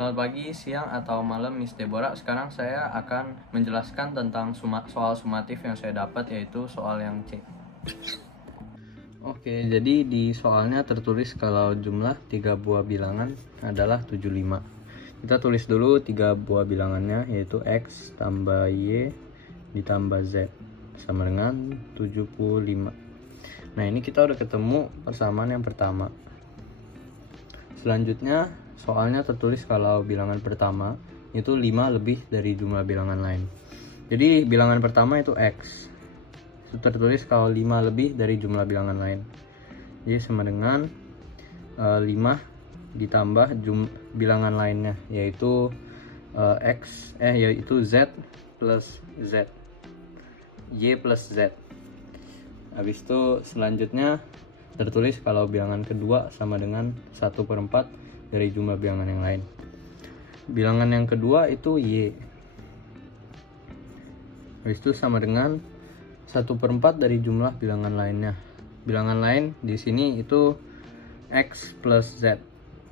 Selamat pagi, siang, atau malam Miss Deborah. Sekarang saya akan menjelaskan tentang soal sumatif yang saya dapat, yaitu soal yang C. Oke, jadi di soalnya tertulis kalau jumlah 3 buah bilangan adalah 75. Kita tulis dulu 3 buah bilangannya, yaitu X tambah Y ditambah Z sama dengan 75. Nah, ini kita udah ketemu persamaan yang pertama. Selanjutnya, soalnya tertulis kalau bilangan pertama itu 5 lebih dari jumlah bilangan lain. Jadi bilangan pertama itu X. Itu tertulis kalau 5 lebih dari jumlah bilangan lain. Jadi sama dengan 5 ditambah bilangan lainnya, yaitu yaitu Z plus Z. Y plus Z. Habis itu selanjutnya tertulis kalau bilangan kedua sama dengan 1/4 dari jumlah bilangan yang lain. Bilangan yang kedua itu Y. Habis itu sama dengan 1/4 dari jumlah bilangan lainnya. Bilangan lain di sini itu X plus Z.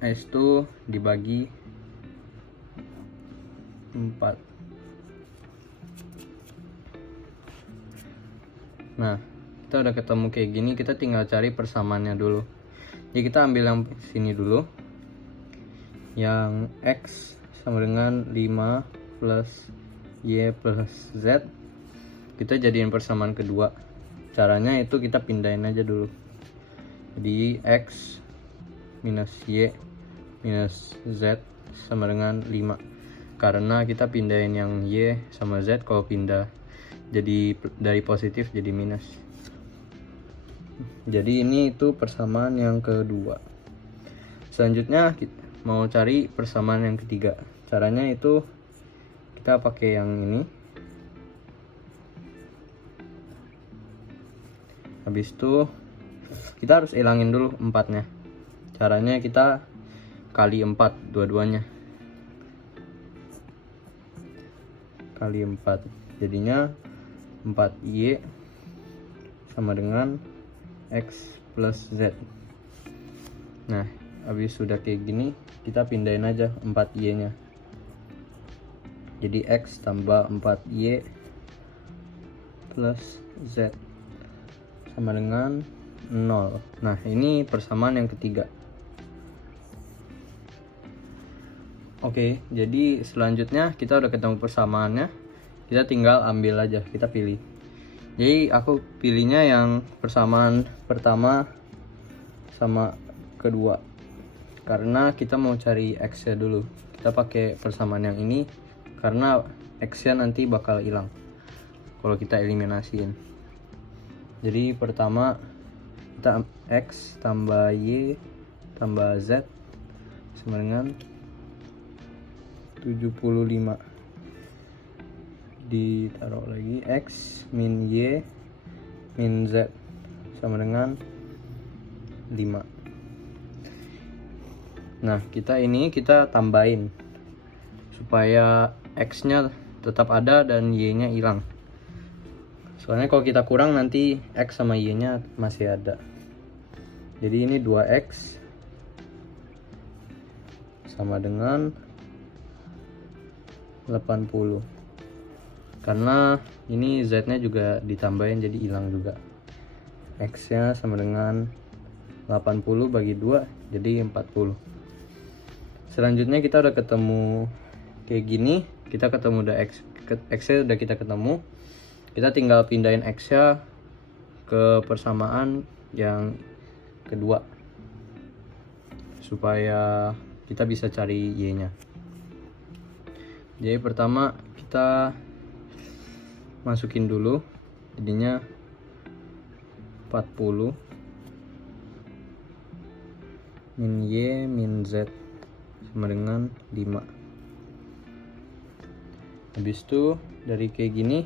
X itu dibagi 4. Nah, kita udah ketemu kayak gini, kita tinggal cari persamaannya dulu. Jadi kita ambil yang sini dulu. Yang X sama dengan 5 plus Y plus Z. Kita jadiin persamaan kedua. Caranya itu kita pindahin aja dulu. Jadi X minus Y minus Z sama dengan 5. Karena kita pindahin yang Y sama Z, kalau pindah jadi dari positif jadi minus. Jadi ini itu persamaan yang kedua. Selanjutnya kita mau cari persamaan yang ketiga. Caranya itu kita pakai yang ini. Habis itu kita harus hilangin dulu 4-nya. Caranya kita kali 4 dua-duanya. Kali 4. Jadinya 4Y sama dengan X plus Z. Nah, habis sudah kayak gini, kita pindahin aja 4Y-nya. Jadi X tambah 4Y plus Z sama dengan 0. Nah, ini persamaan yang ketiga. Oke, jadi selanjutnya kita udah ketemu persamaannya. Kita tinggal ambil aja, kita pilih. Jadi aku pilihnya yang persamaan pertama sama kedua, karena kita mau cari X-nya dulu. Kita pakai persamaan yang ini karena X-nya nanti bakal hilang kalau kita eliminasiin. Jadi pertama kita X tambah Y tambah Z sama dengan 75. Ditaruh lagi X min Y min Z sama dengan 5. Nah, kita tambahin supaya X-nya tetap ada dan Y-nya hilang. Soalnya kalau kita kurang nanti X sama Y-nya masih ada. Jadi ini 2X sama dengan 80. Karena ini Z-nya juga ditambahin jadi hilang juga. X-nya sama dengan 80 bagi 2 jadi 40. Selanjutnya kita udah ketemu kayak gini, kita ketemu udah X-nya udah kita ketemu. Kita tinggal pindahin X-nya ke persamaan yang kedua supaya kita bisa cari Y-nya. Jadi pertama kita masukin dulu, jadinya 40 min Y min Z sama dengan 5. Habis itu dari kayak gini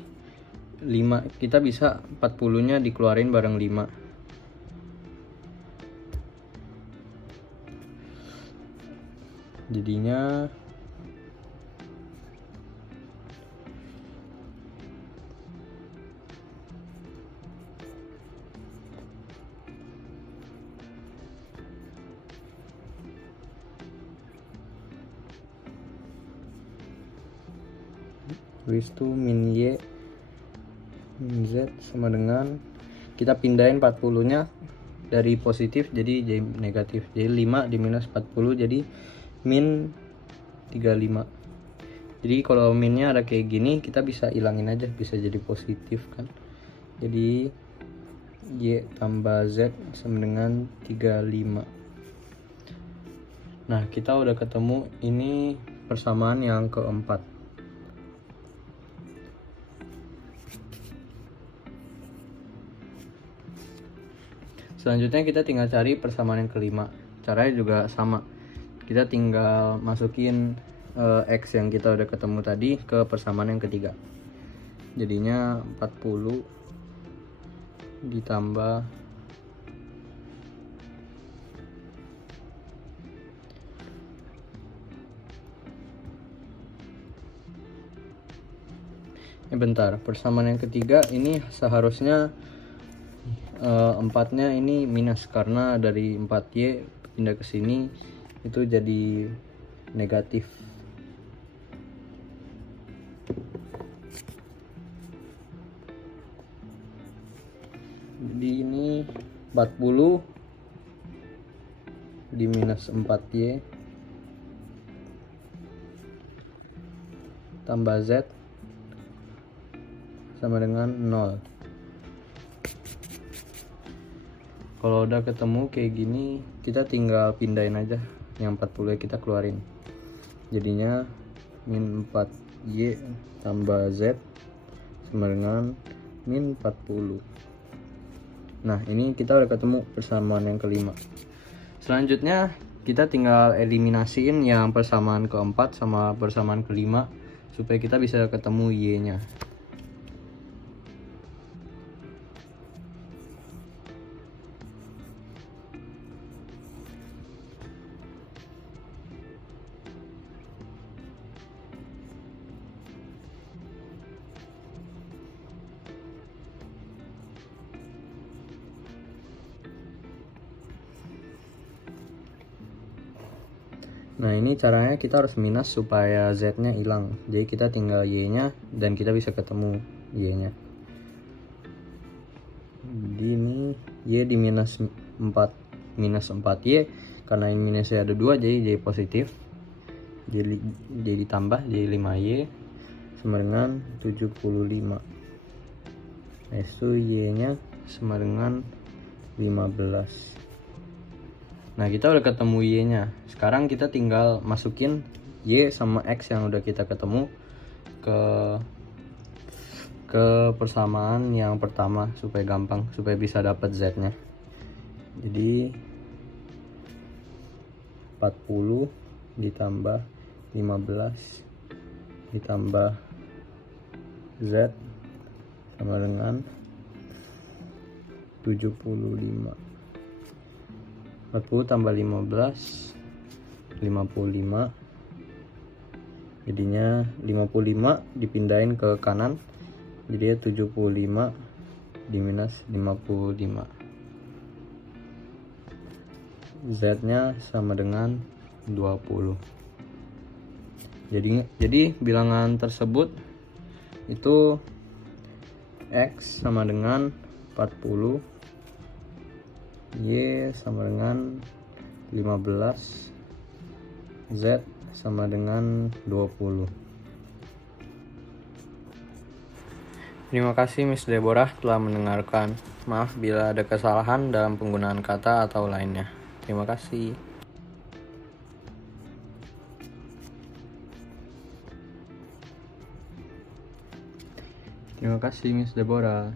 5, kita bisa 40 nya dikeluarin bareng 5. Jadinya habis itu min Y min Z sama dengan, kita pindahin 40 nya dari positif jadi negatif, jadi 5 di minus 40 jadi min 35. Jadi kalau minnya ada kayak gini kita bisa ilangin aja, bisa jadi positif kan. Jadi Y tambah Z sama dengan 35. Nah kita udah ketemu ini persamaan yang keempat. Selanjutnya kita tinggal cari persamaan yang kelima. Caranya juga sama, kita tinggal masukin X yang kita udah ketemu tadi ke persamaan yang ketiga. Jadinya 40 ditambah bentar, persamaan yang ketiga ini seharusnya 4-nya ini minus, karena dari 4Y pindah ke sini itu jadi negatif. Jadi ini 40 di minus 4Y tambah Z sama dengan 0. Kalau udah ketemu kayak gini, kita tinggal pindahin aja yang 40 kita keluarin. Jadinya min 4Y tambah Z sama dengan min 40. Nah ini kita udah ketemu persamaan yang kelima. Selanjutnya kita tinggal eliminasiin yang persamaan keempat sama persamaan kelima supaya kita bisa ketemu Y nya. Nah ini caranya kita harus minus supaya Z nya hilang, jadi kita tinggal Y nya dan kita bisa ketemu Y nya. Jadi ini Y di minus 4 Y, karena ini minusnya ada 2 jadi positif, jadi tambah jadi 5Y sama dengan 75. Nah itu Y nya sama dengan 15. Nah kita udah ketemu Y nya, sekarang kita tinggal masukin Y sama X yang udah kita ketemu ke persamaan yang pertama supaya gampang, supaya bisa dapat Z nya. Jadi 40 ditambah 15 ditambah Z sama dengan 75. 40 tambah 15 55, jadinya 55 dipindahin ke kanan jadi 75 di minus 55. Z nya sama dengan 20. Jadi bilangan tersebut itu X sama dengan 40, Y sama dengan 15, Z sama dengan 20. Terima kasih Miss Deborah telah mendengarkan. Maaf bila ada kesalahan dalam penggunaan kata atau lainnya. Terima kasih. Terima kasih Miss Deborah.